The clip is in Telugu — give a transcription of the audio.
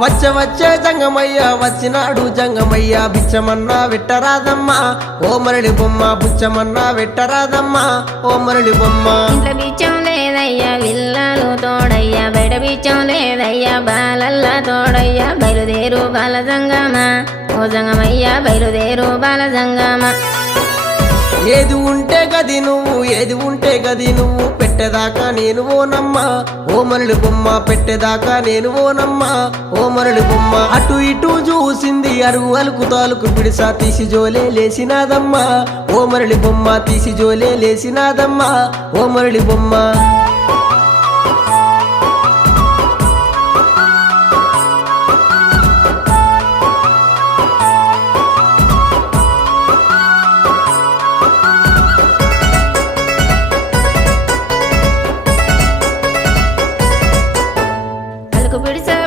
వచ్చే జంగమయ్య వచ్చినాడు జంగమయ్య బిచ్చమన్నా వెట్టరాదమ్మా ఓ మరళి బొమ్మ బుచ్చమన్నా వెట్టరాదమ్మా ఓ మరళి బొమ్మ ఇంట్లో బిచ్చం లేదయ్యా విల్లాలు తోడయ్యా బయట బిచ్చం లేదయ్యా బాలల్లా తోడయ్యా బయలుదేరు బాల జంగమా ఓ జంగమయ్యా బయలుదేరు బాల జంగమా ఏది ఉంటే గది నువ్వు ఏది ఉంటే గది నువ్వు పెట్టేదాకా నేను ఓనమ్మా ఓ మరళి బొమ్మ పెట్టేదాకా నేను ఓనమ్మా ఓ మరళి బొమ్మ అటు ఇటు చూసింది అరుగు అలుకు తాలుకు పిడిసా తీసి జోలే లేసినాదమ్మా ఓ మరళి బొమ్మ తీసి జోలే లేసినాదమ్మా ఓ మరళి బొమ్మ